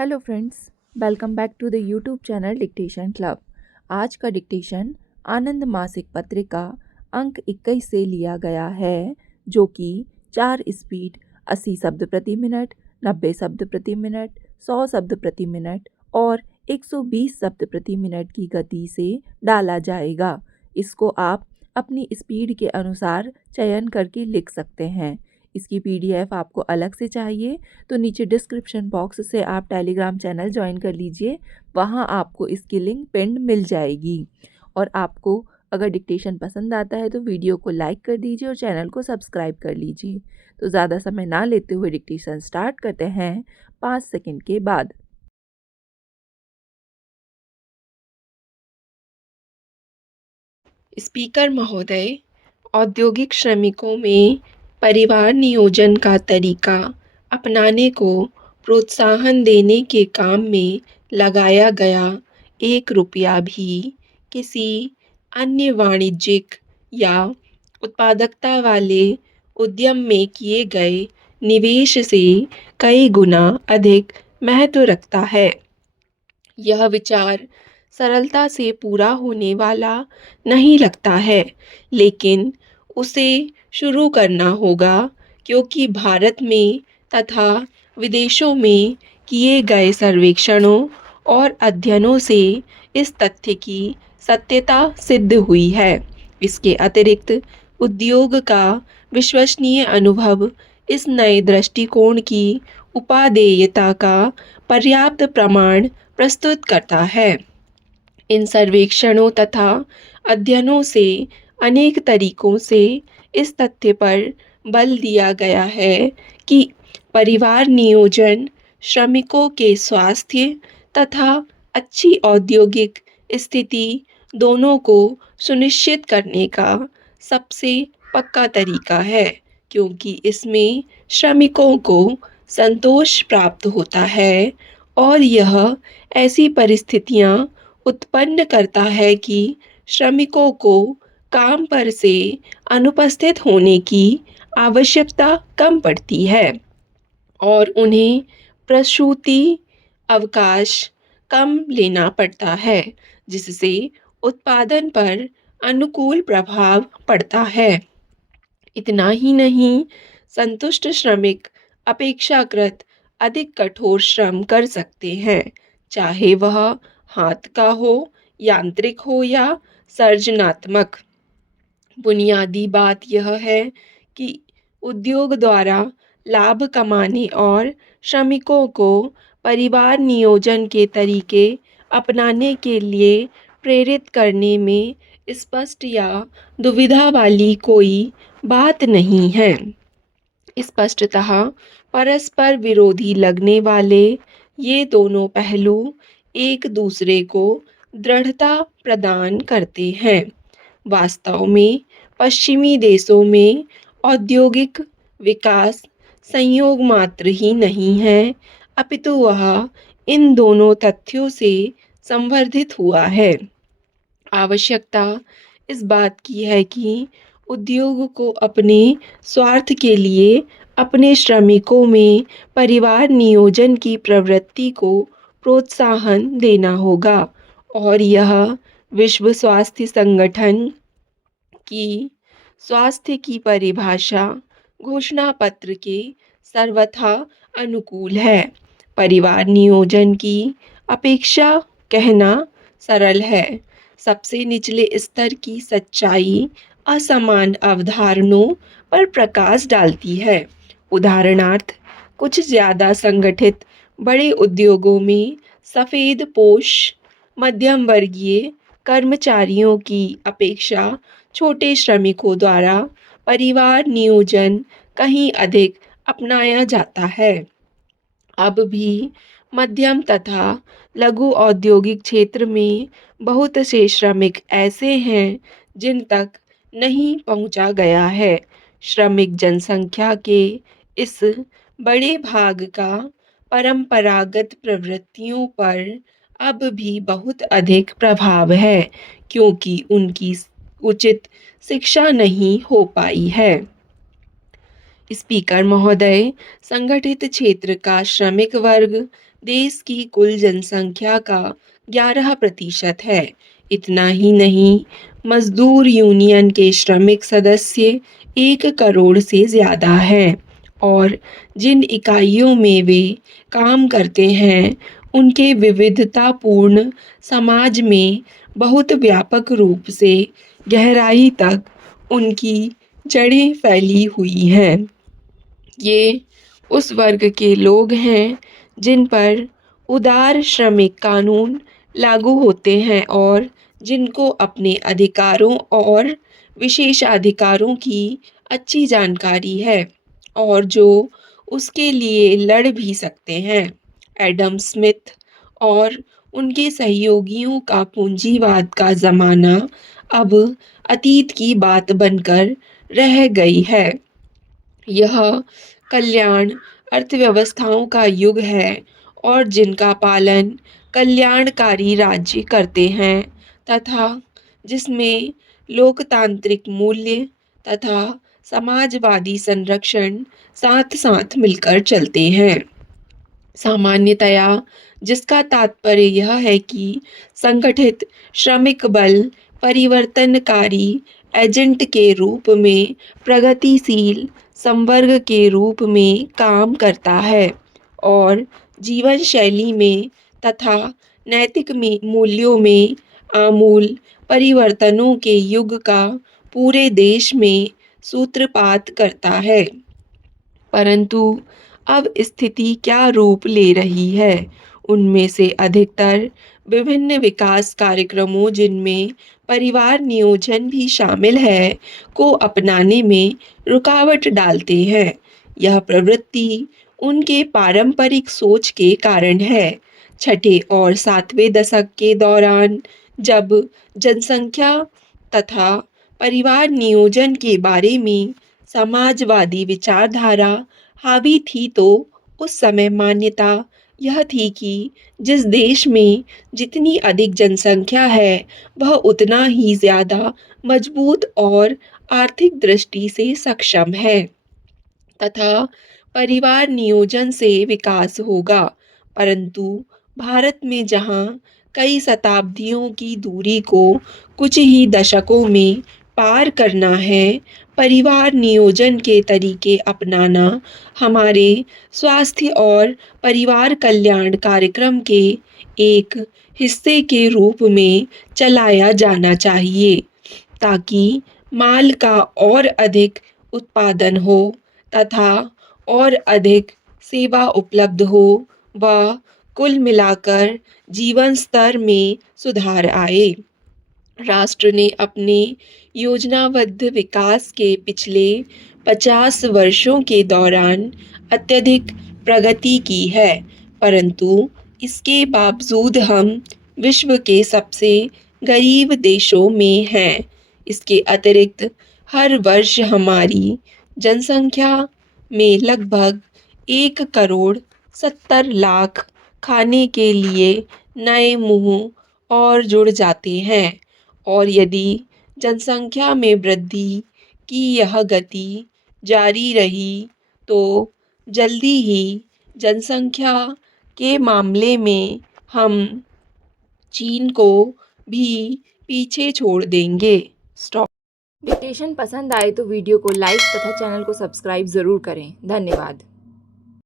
Hello friends, welcome back to the YouTube channel dictation club. आज का dictation आनंद मासिक पत्रिका अंक 21 से लिया गया है, जो कि 4 स्पीड 80 शब्द प्रति मिनट, 90 शब्द प्रति मिनट, 100 शब्द प्रति मिनट और 120 शब्द प्रति मिनट की गति से डाला जाएगा। इसको आप अपनी स्पीड के अनुसार चयन करके लिख सकते हैं। इसकी पीडीएफ आपको अलग से चाहिए तो नीचे डिस्क्रिप्शन बॉक्स से आप टेलीग्राम चैनल ज्वाइन कर लीजिए। वहाँ आपको इसकी लिंक पिंड मिल जाएगी। और आपको अगर डिक्टेशन पसंद आता है तो वीडियो को लाइक कर दीजिए और चैनल को सब्सक्राइब कर लीजिए। तो ज़्यादा समय ना लेते हुए डिक्टेशन स्टार्ट करते हैं 5 सेकंड के बाद। स्पीकर महोदय, औद्योगिक श्रमिकों में परिवार नियोजन का तरीका अपनाने को प्रोत्साहन देने के काम में लगाया गया 1 रुपया भी किसी अन्य वाणिज्यिक या उत्पादकता वाले उद्यम में किए गए निवेश से कई गुना अधिक महत्व रखता है। यह विचार सरलता से पूरा होने वाला नहीं लगता है, लेकिन उसे शुरू करना होगा, क्योंकि भारत में तथा विदेशों में किए गए सर्वेक्षणों और अध्ययनों से इस तथ्य की सत्यता सिद्ध हुई है। इसके अतिरिक्त उद्योग का विश्वसनीय अनुभव इस नए दृष्टिकोण की उपादेयता का पर्याप्त प्रमाण प्रस्तुत करता है। इन सर्वेक्षणों तथा अध्ययनों से अनेक तरीकों से इस तथ्य पर बल दिया गया है कि परिवार नियोजन श्रमिकों के स्वास्थ्य तथा अच्छी औद्योगिक स्थिति दोनों को सुनिश्चित करने का सबसे पक्का तरीका है, क्योंकि इसमें श्रमिकों को संतोष प्राप्त होता है और यह ऐसी परिस्थितियां उत्पन्न करता है कि श्रमिकों को काम पर से अनुपस्थित होने की आवश्यकता कम पड़ती है और उन्हें प्रसूति अवकाश कम लेना पड़ता है, जिससे उत्पादन पर अनुकूल प्रभाव पड़ता है। इतना ही नहीं, संतुष्ट श्रमिक अपेक्षाकृत अधिक कठोर श्रम कर सकते हैं, चाहे वह हाथ का हो, यांत्रिक हो या सर्जनात्मक। बुनियादी बात यह है कि उद्योग द्वारा लाभ कमाने और श्रमिकों को परिवार नियोजन के तरीके अपनाने के लिए प्रेरित करने में स्पष्ट या दुविधा वाली कोई बात नहीं है। स्पष्टतः परस्पर विरोधी लगने वाले ये दोनों पहलू एक दूसरे को दृढ़ता प्रदान करते हैं। वास्तव में पश्चिमी देशों में औद्योगिक विकास संयोग मात्र ही नहीं है, अपितु वह इन दोनों तथ्यों से संवर्धित हुआ है। आवश्यकता इस बात की है कि उद्योग को अपने स्वार्थ के लिए अपने श्रमिकों में परिवार नियोजन की प्रवृत्ति को प्रोत्साहन देना होगा और यह विश्व स्वास्थ्य संगठन की स्वास्थ्य की परिभाषा घोषणा पत्र के सर्वथा अनुकूल है। परिवार नियोजन की अपेक्षा कहना सरल है। सबसे निचले स्तर की सच्चाई असमान अवधारणाओं पर प्रकाश डालती है। उदाहरणार्थ, कुछ ज़्यादा संगठित बड़े उद्योगों में सफ़ेदपोश मध्यम वर्गीय कर्मचारियों की अपेक्षा छोटे श्रमिकों द्वारा परिवार नियोजन कहीं अधिक अपनाया जाता है। अब भी मध्यम तथा लघु औद्योगिक क्षेत्र में बहुत से श्रमिक ऐसे हैं जिन तक नहीं पहुंचा गया है। श्रमिक जनसंख्या के इस बड़े भाग का परंपरागत प्रवृत्तियों पर अब भी बहुत अधिक प्रभाव है, क्योंकि उनकी उचित शिक्षा नहीं हो पाई है। स्पीकर महोदय, संगठित क्षेत्र का श्रमिक वर्ग देश की कुल जनसंख्या का 11% है। इतना ही नहीं, मजदूर यूनियन के श्रमिक सदस्य 1 करोड़ से ज़्यादा हैं और जिन इकाइयों में वे काम करते हैं, उनके विविधतापूर्ण समाज में बहुत व्यापक रूप से गहराई तक उनकी जड़ें फैली हुई हैं। ये उस वर्ग के लोग हैं जिन पर उदार श्रमिक कानून लागू होते हैं और जिनको अपने अधिकारों और विशेषाधिकारों की अच्छी जानकारी है और जो उसके लिए लड़ भी सकते हैं। एडम स्मिथ और उनके सहयोगियों का पूंजीवाद का ज़माना अब अतीत की बात बनकर रह गई है। यह कल्याण अर्थव्यवस्थाओं का युग है और जिनका पालन कल्याणकारी राज्य करते हैं तथा जिसमें लोकतांत्रिक मूल्य तथा समाजवादी संरक्षण साथ साथ मिलकर चलते हैं। सामान्यतया जिसका तात्पर्य यह है कि संगठित श्रमिक बल परिवर्तनकारी एजेंट के रूप में प्रगतिशील संवर्ग के रूप में काम करता है और जीवन शैली में तथा नैतिक मूल्यों में आमूल परिवर्तनों के युग का पूरे देश में सूत्रपात करता है। परंतु अब स्थिति क्या रूप ले रही है? उनमें से अधिकतर विभिन्न विकास कार्यक्रमों जिनमें परिवार नियोजन भी शामिल है को अपनाने में रुकावट डालते हैं। यह प्रवृत्ति उनके पारंपरिक सोच के कारण है। छठे और सातवें दशक के दौरान जब जनसंख्या तथा परिवार नियोजन के बारे में समाजवादी विचारधारा हावी थी तो उस समय मान्यता यह थी कि जिस देश में जितनी अधिक जनसंख्या है वह उतना ही ज़्यादा मजबूत और आर्थिक दृष्टि से सक्षम है तथा परिवार नियोजन से विकास होगा। परंतु भारत में जहाँ कई शताब्दियों की दूरी को कुछ ही दशकों में पार करना है, परिवार नियोजन के तरीके अपनाना हमारे स्वास्थ्य और परिवार कल्याण कार्यक्रम के एक हिस्से के रूप में चलाया जाना चाहिए ताकि माल का और अधिक उत्पादन हो तथा और अधिक सेवा उपलब्ध हो व कुल मिलाकर जीवन स्तर में सुधार आए। राष्ट्र ने अपने योजनाबद्ध विकास के पिछले 50 वर्षों के दौरान अत्यधिक प्रगति की है, परंतु इसके बावजूद हम विश्व के सबसे गरीब देशों में हैं। इसके अतिरिक्त हर वर्ष हमारी जनसंख्या में लगभग 1,70,00,000 खाने के लिए नए मुंह और जुड़ जाते हैं और यदि जनसंख्या में वृद्धि की यह गति जारी रही तो जल्दी ही जनसंख्या के मामले में हम चीन को भी पीछे छोड़ देंगे। स्टॉप। डिक्टेशन पसंद आए तो वीडियो को लाइक तथा चैनल को सब्सक्राइब ज़रूर करें। धन्यवाद।